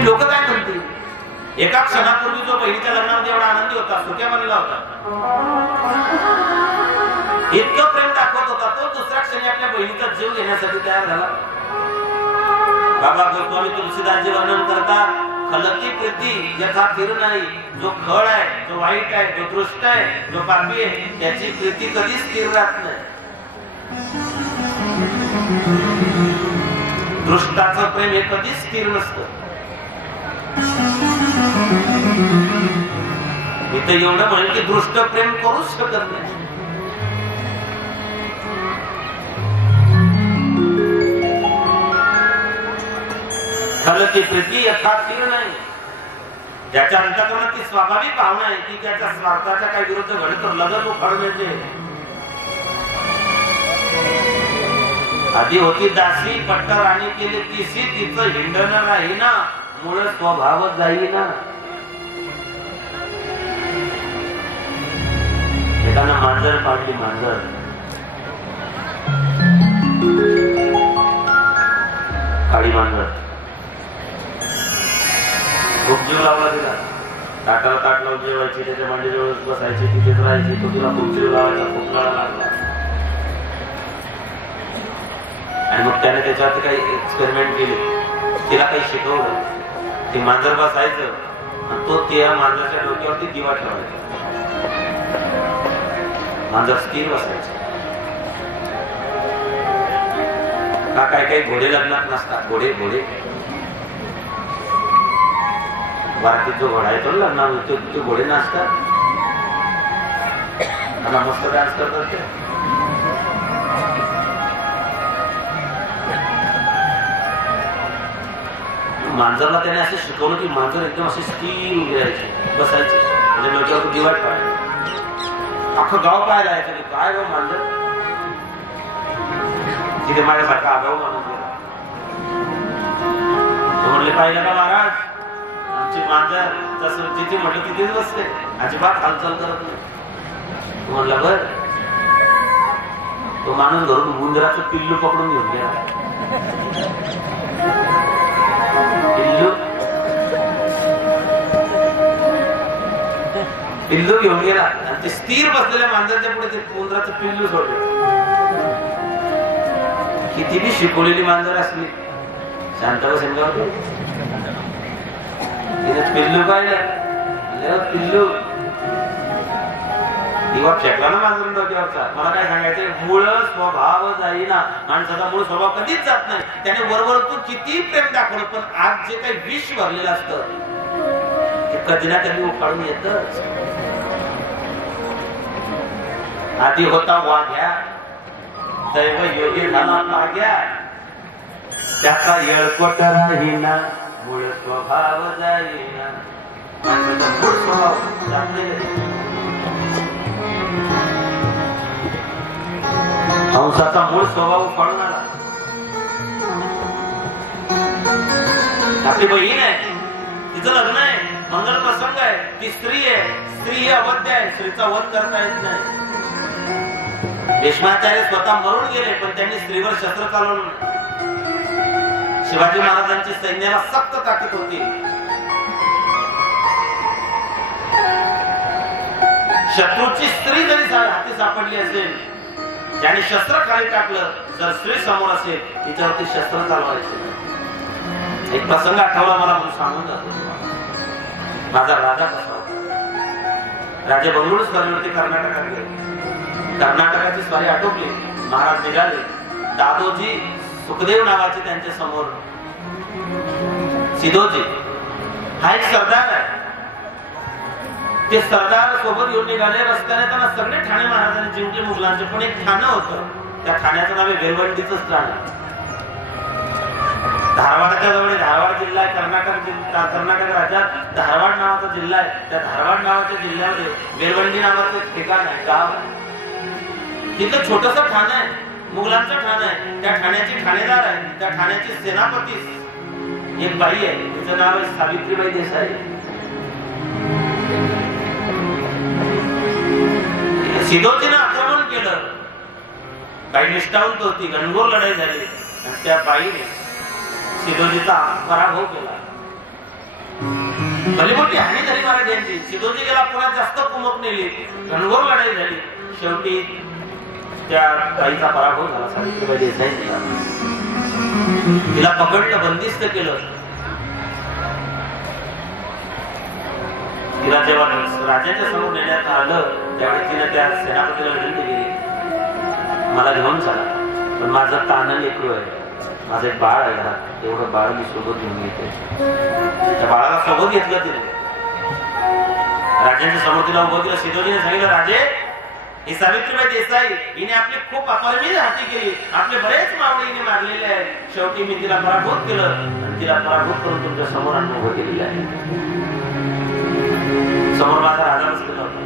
की लोक काय म्हणतील. एका क्षणापूर्वी जो बहिणीच्या लग्नामध्ये एवढा आनंदी होता, सुख्या बनला होता, इतकं प्रेम दाखवत होता, तो दुसऱ्या क्षणी आपल्या बहिणीचा जीव घेण्यासाठी तयार झाला. बाबा गोस्वामी तुलसीदासजी वर्णन करतात, खलती प्रीती यथा फिर नाही. जो खळ आहे, जो वाईट आहे, जो दृष्ट आहे, जो पापी आहे, त्याची प्रीती कधीच स्थिर राहत नाही. दृष्टाचं प्रेम हे कधीच स्थिर नसतं. इथं एवढं म्हणेल की दृष्ट प्रेम करूच शकत नाही. खलती प्रीती यथा फिर नाही. ज्याच्या अंतःकरणात ती स्वाभाविक भावना आहे की त्याच्या स्वार्थाच्या काही विरुद्ध घडतं लगन उफाळण्याचे. आधी होती दासी, पट्ट राणी केली तिसी, तिचं हिंडण राहीना, मूळ स्वभाव जाईना. एकानं मांजर पाडली, मांजर काळी मांजर, खूप जीव लावला तिला. ताटाला ताट लावून जेवायची, त्याच्या मांडीजवळ बसायची, तिथेच राहायची. तो तिला खूप जीव लावायचा, खूप लढा लागला. आणि मग त्याने त्याच्यावरती काही एक्सपेरिमेंट केले, तिला काही शिकवलं. ते मांजर बसायचं आणि तो त्या मांजरच्या डोक्यावरती दिवा ठेवायचा. मांजर स्थिर बसायचं. का काही काही घोडे लग्नात नसतात. घोडे घोडे भारतीत जो घोडा आहे तो लग्नात ते घोडे नाचतात, मस्त डान्स करतात ते. मांजरला त्याने असं शिकवलं की मांजर एकदम अशी स्थिर उभी राहायची, बसायची, म्हणजे डोक्यावर दिवा ठेवायचा. अख्खं गाव पाहायला यायचं की काय गो मांजर, तिथे माझ्यासारखा आगाऊ माणूस गेला. म्हणले पाहिलं का महाराज, आमची मांजर जसं जिथे म्हटलं तिथेच बसते, अजिबात हालचाल करत नाही. म्हणलं बर. तो माणूस घरून उंदराचं पिल्लू पकडून घेऊन गेला. पिल्लू घेऊन गेला आणि ते स्थिर बसलेल्या मांजरच्या पुढे ते उंदराचं पिल्लू सोडलं. किती बी शिकवलेली मांजर असली, शांत बसेल का होते. तिने पिल्लू पाहिलं, पिल्लू दिवा फेकला ना मांजरून डोक्यावरचा. मला काय सांगायचं, मूळ स्वभाव जाईना. माणसाचा मूळ स्वभाव कधीच जात नाही. त्याने वरवर तू किती प्रेम दाखवलं, पण आज जे काही विष भरलेलं असतं ते कधी ना कधी उफाळून येतच. आधी होता वाघ्या, दैव योगी झाला माग्या, त्याचा येळकोट राहीना, मूळ स्वभाव जाईना. माणसाचा मूळ स्वभाव जात नाही. हंसाचा मूळ स्वभाव उफाळून आला. आपली बहीण आहे, तिचं लग्न आहे, मंगल प्रसंग आहे, ती स्त्री आहे. स्त्री ही अवध्य आहे, स्त्रीचा वध करता येत नाही. भीष्माचार्य स्वतः मरून गेले, पण त्यांनी स्त्रीवर शस्त्र चालवलं. शिवाजी महाराजांची सैन्याला सक्त ताकद होती. शत्रूची स्त्री जरी हाती सापडली असेल, ज्याने शस्त्र खाली टाकलं, जर स्त्री समोर असेल तिच्यावरती शस्त्र चालवायचे. एक प्रसंग आठवला मला, म्हणून सांगून जातो. माझा राजा कसा होता. राजे बंगळूर स्वारीवरती कर्नाटकात गेले. कर्नाटकाची स्वारी आटोपली, महाराज निघाले. दादोजी सुखदेव नावाचे त्यांच्या समोर. सिद्धोजी हा एक सरदार आहे. ते सरदार सोबत येऊन निघाले. रस्त्याने त्यांना सगळे ठाणे महाराजांनी जिंकले मुघलांचे, पण एक ठाणं होतं, त्या ठाण्याचं नाव आहे वेलवंडीचंच ठाणं. धारवाडच्या जवळ धारवाड जिल्हा आहे. कर्नाटक राज्यात धारवाड नावाचा जिल्हा आहे. त्या धारवाड नावाच्या जिल्ह्यामध्ये वेलवंडी नावाचं एक ठिकाण आहे, गाव आहे. तिथं छोटस ठाणं आहे, मुघलांचं ठाणं आहे. त्या ठाण्याची ठाणेदार आहे, त्या ठाण्याची सेनापती एक बाई आहे, तिचं नाव आहे सावित्रीबाई देसाई. सिद्धोजीनं आक्रमण केलं. बाई निष्ठावंत होती, घनघोर लढाई झाली. त्या बाईने सिद्धोजीचा पराभव केला. भली मोठी हानी झाली मराठ्यांची. सिद्धोजी गेला पुण्यात, जास्त कुमक नेली, घनघोर लढाई झाली. शेवटी त्या ताईचा पराभव झाला. सावित्रीबाई देसाई तिला पकडलं, बंदिस्त केलं. तिला जेव्हा राजाच्या समोर नेण्यात आलं त्यावेळी तिने त्या सेनापतीला विनंती केली, मला घेऊन चला, पण माझं ताणं लेकरू आहे, माझं एक बाळ आहे घरात, एवढं बाळ मी सोबत घेऊन येते. त्या बाळाला सोबत घेतलं तिने. राजांच्या समोर तिला उभं केलं. सिद्धोजीने सांगितलं, राजे, ही सावित्रीबाई देसाई, हिने आपली खूप अपरमीत हाती केली, आपले बरेच मावळे हिने मारलेले आहेत. शेवटी मी तिला पराभूत केलं आणि तिला पराभूत करून तुमच्या समोर आणून उभं केलेलं आहे. समोर माझा राजा बसलेला होता.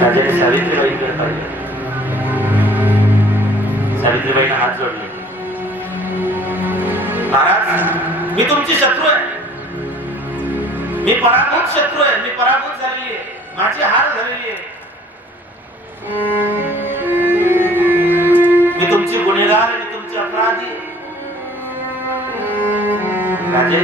राजाने सावित्रीबाईकडे पाहिलं. सावित्रीबाईने हात जोडले. महाराज, मी तुमची शत्रू आहे, मी पराभूत शत्रू आहे, मी पराभूत झालेली आहे, माझी हार झालेली आहे, मी तुमची गुन्हेगार, मी तुमची अपराधी. राजे,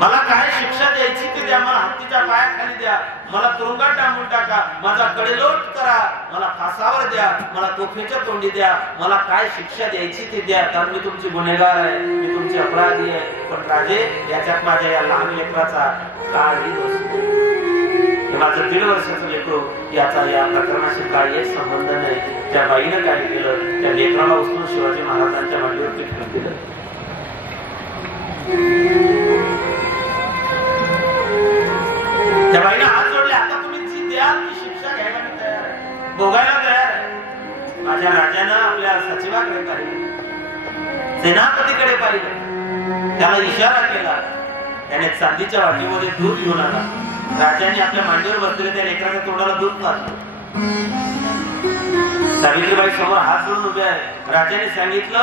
मला काय शिक्षा द्यायची ती द्या, मला हत्तीच्या पायाखाली द्या, मला तुरुंगात डांबून टाका, माझा कडेलोट करा, मला फासावर द्या, मला तोफेच्या तोंडी द्या, मला काय शिक्षा द्यायची ती द्या, कारण मी तुमची गुन्हेगार आहे, मी तुमची अपराधी आहे. पण राजे, याच्यात माझ्या या लहान लेकराचा काही दोष नाही. माझं 1.5 वर्षाचं लेकरू, याचा या प्रकरणाशी काही एक संबंध नाही. त्या बाईनं काय केलं, त्या लेकराला उचलून शिवाजी महाराजांच्या मांडीवरती ठेवून दिलं. त्या बाईने हात जोडले. आता तुम्ही जी द्याल ती शिक्षा घ्यायला मी तयार आहे, भोगायला तयार आहे. माझ्या राजानं आपल्या सचिवाकडे पाहिलं, सेनापतीकडे पाहिलं, त्याला इशारा केला. त्याने चांदीच्या वाटीमध्ये दूध घेऊन आला. राजाने आपल्या मांडीवर बसलेल्या त्या लेकराच्या तोंडाला दूध पाजलं. सावित्रीबाई समोर हात जोडून उभे आहे. राजाने सांगितलं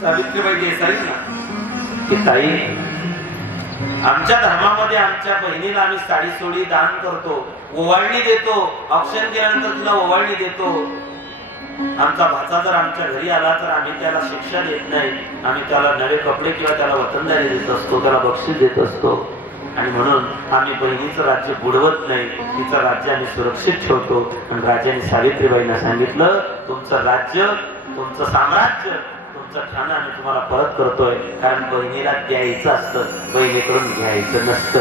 सावित्रीबाई देसाईंना की ताई, आमच्या धर्मामध्ये आमच्या बहिणीला आम्ही साडी सोडी दान करतो, ओवाळणी देतो, औक्षण केल्यानंतर तिला ओवाळणी देतो. आमचा भाचा जर आमच्या घरी आला तर आम्ही त्याला शिक्षा देत नाही, आम्ही त्याला नवे कपडे किंवा त्याला वतनदारी देत असतो, त्याला बक्षीस देत असतो. आणि म्हणून आम्ही बहिणीचं राज्य बुडवत नाही, तिचं राज्य आम्ही सुरक्षित ठेवतो. आणि राजाने सावित्रीबाईंना सांगितलं, तुमचं राज्य, तुमचं साम्राज्य, तुमचं ठाणं आम्ही तुम्हाला परत करतोय, कारण बहिणीला द्यायचं असतं, बहिणीकडून घ्यायचं नसतं.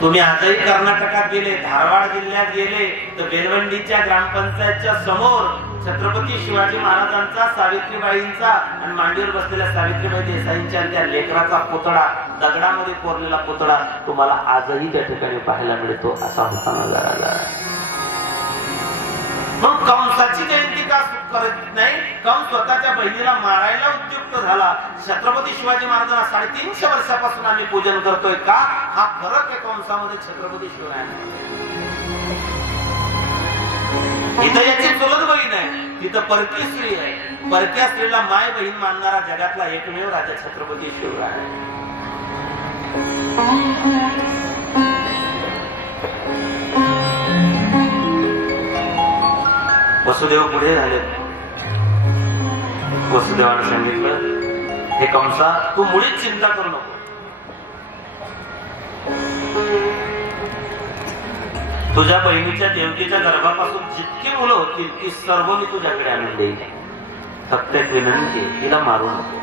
तुम्ही आजही कर्नाटकात गेले, धारवाड जिल्ह्यात गेले तर बेलवंडीच्या ग्रामपंचायतच्या समोर छत्रपती शिवाजी महाराजांचा, सावित्रीबाईंचा आणि मांडीवर बसलेल्या सावित्रीबाई देसाईंच्या त्या लेकराचा पुतळा, दगडामध्ये कोरलेला पुतळा तुम्हाला आजही त्या ठिकाणी पाहायला मिळतो. असा होता माझा राजा. मग कंसाची जयंती का करत नाही? कंस स्वतःच्या बहिणीला मारायला उद्युक्त झाला. छत्रपती शिवाजी महाराजांना 350 वर्षापासून आम्ही पूजन करतोय का? हा फरक आहे कंसामध्ये छत्रपती शिवाजी. इथं याची चुलत बहीण आहे, तिथं परकी स्त्री आहे. परक्या स्त्रीला माय बहीण मानणारा जगातला एकमेव राजा छत्रपती शिवराय. वसुदेव पुढे झाले. वसुदेवाने सांगितलं, हे कंसा, तू मुळीच चिंता करू नको. तुझ्या बहिणीच्या देवकीच्या गर्भापासून जितकी मुलं होतील ती सर्व मी तुझ्याकडे आणून देईल. फक्त एक विनंती, तिला मारू नको.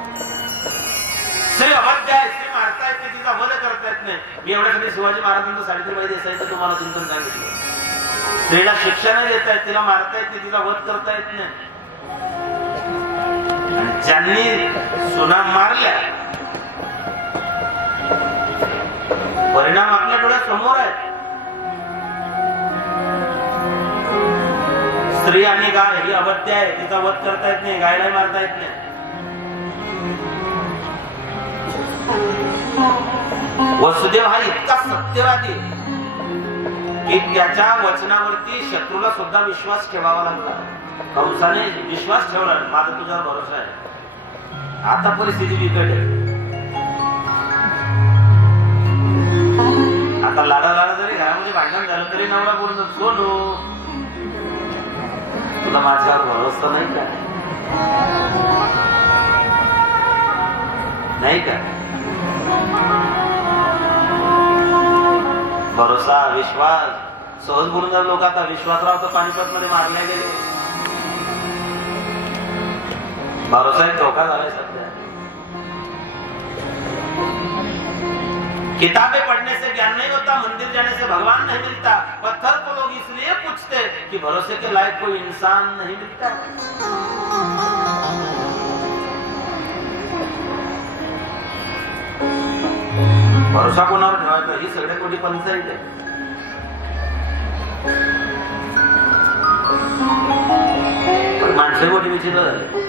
स्त्री अवध्य आहे, स्त्री मारता येत नाही, तिचा वध करता येत नाही. मी एवढ्यासाठी शिवाजी महाराजांचं, सावित्रीबाई देसाईंचं तुम्हाला चिंतन सांगितलं. स्त्रीला शिक्षा नाही देता येत, तिला मारता येत नाही, तिचा वध करता येत नाही. ज्यांनी सुना मारल्या परिणाम आपल्या डोळ्या समोर आहेत. स्त्री आणि गाय ही अवध्य आहे, तिचा वध करता येत नाही, गायलाही मारता येत नाही. वसुदेव हा इतका सत्यवादी की त्याच्या वचनावरती शत्रूला सुद्धा विश्वास ठेवावा लागला. कंसाने विश्वास ठेवला, माझा तुझ्यावर भरोसा आहे. आता परिस्थिती बिघडली. आता लाडा लाडा जरी घरामध्ये भांडण झालं तरी नवरा बोलतो, सोनू तुला माझ्यावर भरोसा नाही का? नाही का? भरोसा, विश्वास सहज बोलून जर लोक आता विश्वासराव तर पानिपत मध्ये मारले गेले. भरोसा एक धोका झालाय सध्या. किताबें पढ़ने से ज्ञान नहीं होता, मंदिर जाने से भगवान नहीं मिलता. पत्थर को लोग इसलिए पूछते कि भरोसे के लायक कोई इंसान नहीं मिलता. भरोसा कोणावर ठेवायचा ही सगळ्यात मोठी पंचायत आहे. पण माणसे मोठी विचित्र झाली.